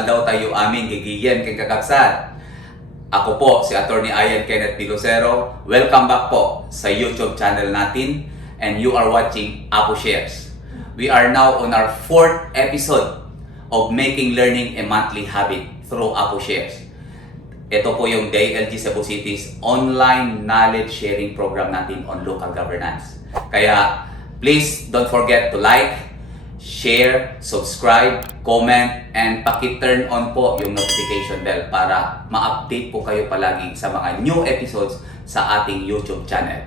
aldaw tayo amin gigiyan kay kakabsat. Ako po si Attorney Ian Kenneth Pilosero. Welcome back po sa YouTube channel natin and you are watching APO Shares. We are now on our 4th episode of making learning a monthly habit through APO Shares. Ito po yung DILG Cebu City's online knowledge sharing program natin on local governance. Kaya please don't forget to like, share, subscribe, comment, and paki-turn on po yung notification bell para ma-update po kayo palagi sa mga new episodes sa ating YouTube channel.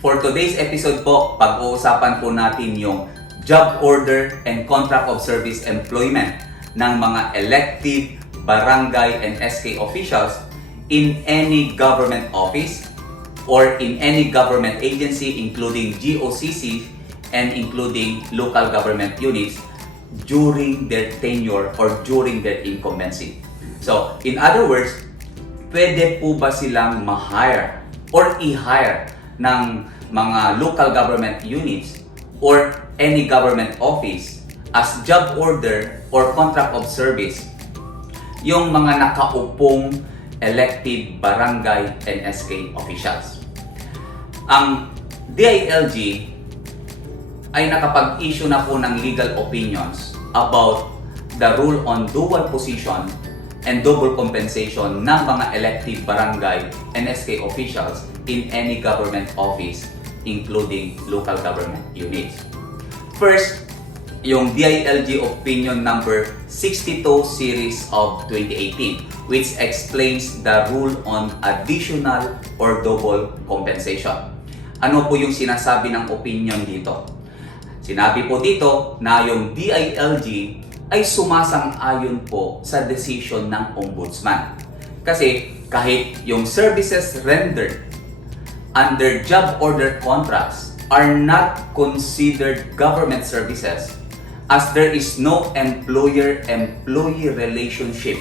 For today's episode po, pag-uusapan po natin yung job order and contract of service employment ng mga elective, barangay, and SK officials in any government office or in any government agency including GOCC and including local government units during their tenure or during their incumbency. So, in other words, pwede po ba silang ma-hire or i-hire ng mga local government units or any government office as job order or contract of service yung mga nakaupong elective barangay and SK officials. Ang DILG ay nakapag-issue na po ng legal opinions about the rule on dual position and double compensation ng mga elective barangay and SK officials in any government office including local government units. First, yung DILG opinion number 62 series of 2018 which explains the rule on additional or double compensation. Ano po yung sinasabi ng opinion dito? Sinabi po dito na yung DILG ay sumasang-ayon po sa decision ng Ombudsman. Kasi kahit yung services rendered under job order contracts are not considered government services as there is no employer-employee relationship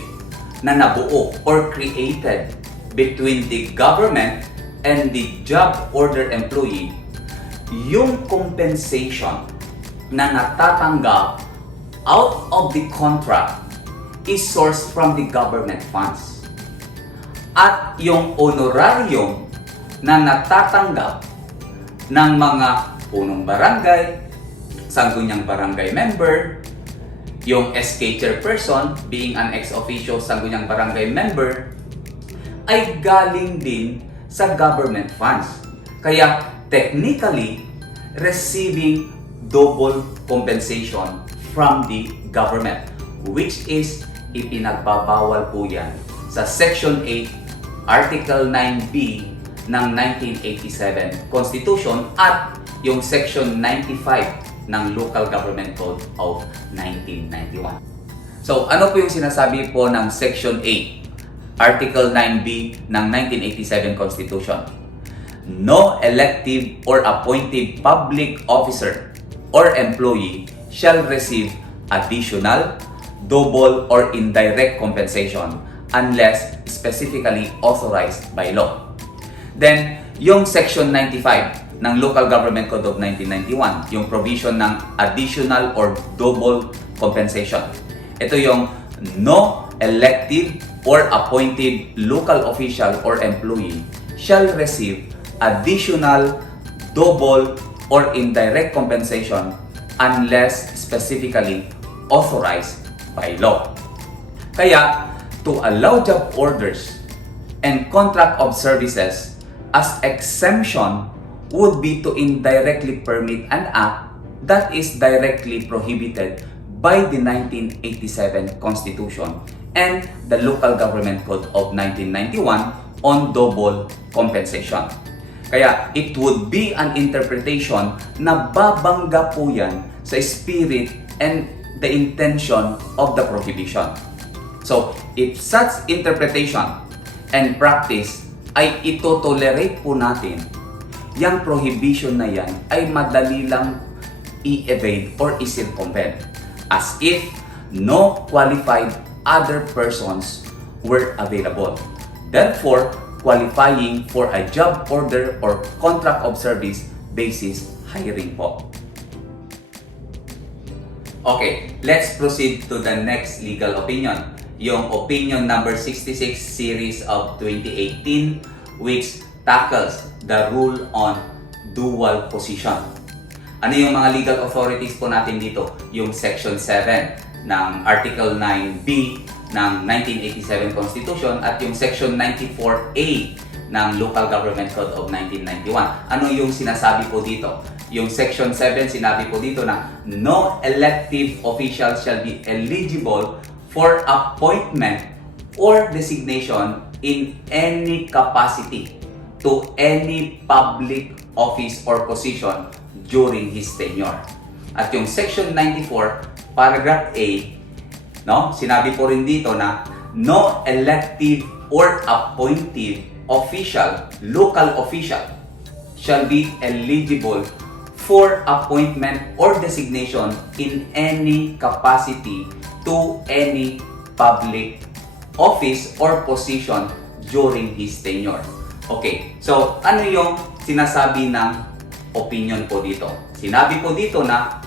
na nabuo or created between the government and the job order employee, yung compensation na natatanggap out of the contract is sourced from the government funds. At yung honorarium na natatanggap ng mga punong barangay, Sangguniang Barangay member, yung SK chairperson being an ex-officio Sangguniang Barangay member, ay galing din sa government funds. Kaya technically, receiving double compensation from the government, which is ipinagbabawal po yan sa Section 8, Article 9B ng 1987 Constitution at yung Section 95 ng Local Government Code of 1991. So, ano po yung sinasabi po ng Section 8, Article 9B ng 1987 Constitution? No elective or appointed public officer or employee shall receive additional, double, or indirect compensation unless specifically authorized by law. Then, yung Section 95 ng Local Government Code of 1991, yung provision ng additional or double compensation. Ito yung no elective or appointed local official or employee shall receive additional, double, or indirect compensation unless specifically authorized by law. Kaya, to allow job orders and contract of services as exemption would be to indirectly permit an act that is directly prohibited by the 1987 Constitution and the Local Government Code of 1991 on double compensation. Kaya it would be an interpretation na babangga po yan sa spirit and the intention of the prohibition. So, if such interpretation and practice ay ito-tolerate po natin, yung prohibition na yan ay madali lang i-evade or i-circumvent as if no qualified other persons were available. Therefore, qualifying for a job order or contract of service basis hiring po. Okay, let's proceed to the next legal opinion. Yung opinion number 66 series of 2018, which tackles the rule on dual position. Ano yung mga legal authorities po natin dito? Yung Section 7 ng Article 9B ng 1987 Constitution at yung Section 94A ng Local Government Code of 1991. Ano yung sinasabi po dito? Yung Section 7, sinabi po dito na no elective official shall be eligible for appointment or designation in any capacity to any public office or position during his tenure. At yung Section 94, Paragraph A, no? Sinabi po rin dito na no elective or appointive official, local official, shall be eligible for appointment or designation in any capacity to any public office or position during his tenure. Okay, so ano yung sinasabi ng opinion po dito? Sinabi po dito na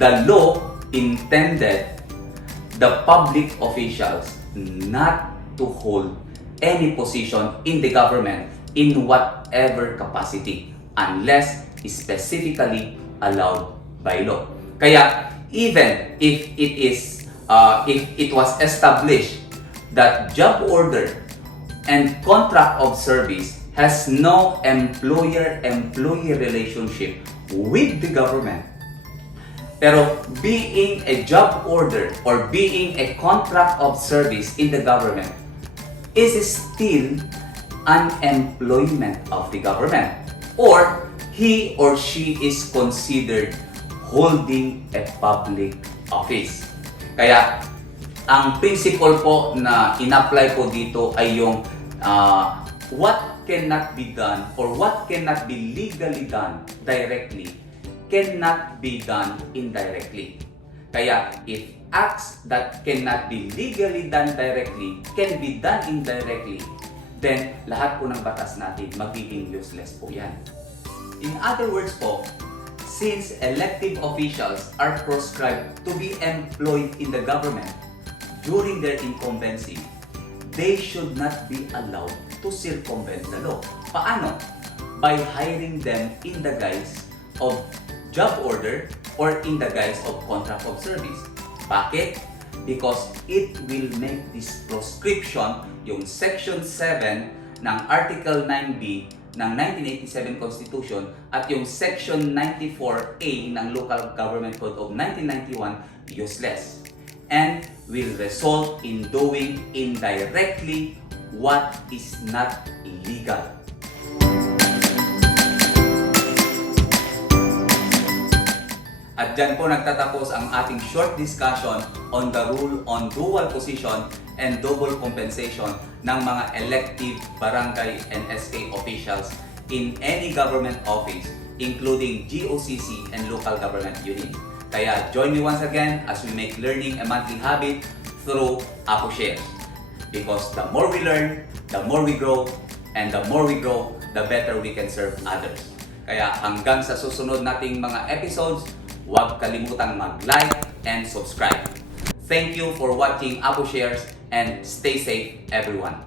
the law intended the public officials not to hold any position in the government in whatever capacity unless specifically allowed by law. Kaya even if it was established that job order and contract of service has no employer-employee relationship with the government, pero being a job order or being a contract of service in the government is still an employment of the government, or he or she is considered holding a public office. Kaya ang principle po na in-apply po dito ay yung what cannot be done or what cannot be legally done directly cannot be done indirectly. Kaya if acts that cannot be legally done directly can be done indirectly, then lahat po ng batas natin magiging useless po yan. In other words po, since elective officials are prescribed to be employed in the government during their incumbency, they should not be allowed to circumvent the law. Paano? By hiring them in the guise of job order or in the guise of contract of service. Bakit? Because it will make this proscription, yung Section 7 ng Article 9B ng 1987 Constitution at yung Section 94A ng Local Government Code of 1991 useless and will result in doing indirectly what is not legal. At dyan po nagtatapos ang ating short discussion on the rule on dual position and double compensation ng mga elective barangay and SK officials in any government office, including GOCC and local government units. Kaya join me once again as we make learning a monthly habit through APO Shares. Because the more we learn, the more we grow, and the more we grow, the better we can serve others. Kaya hanggang sa susunod nating mga episodes, huwag kalimutang mag-like and subscribe. Thank you for watching APO Shares and stay safe everyone.